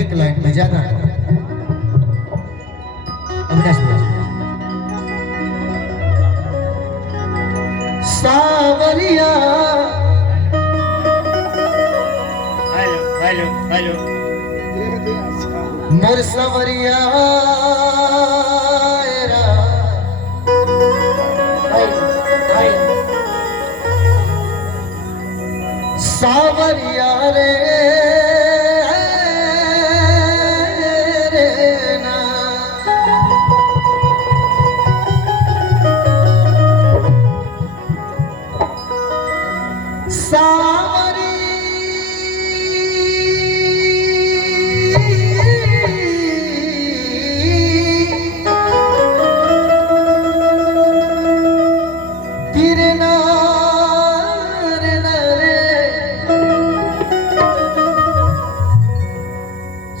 एक लाइन में ज्यादा अविनाश सावरिया हेलो हेलो मोर सावरिया सावरिया रे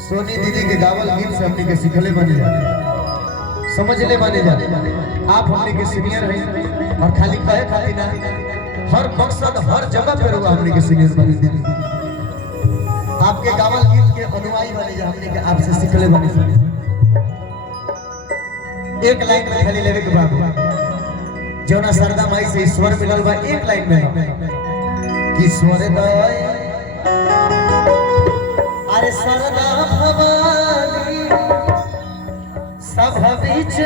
सोनी दीदी के गावल गीत से हमने के सिखले बने जाते समझ ले बने जाते आप हमने के सीनियर हैं और खाली कहे खाली ना हर मकसद हर जगह पे रुआ हमने के सीनियर बने दीदी आपके गावल गीत के अनुयायी बने जा हमने के आपसे सिखले बने एक लाइन में खाली लेवे के बाबू जौना सरदा माई से ईश्वर मिलल बा एक लाइन में कि स्वर दय अरे सरदा भवानी सब बीच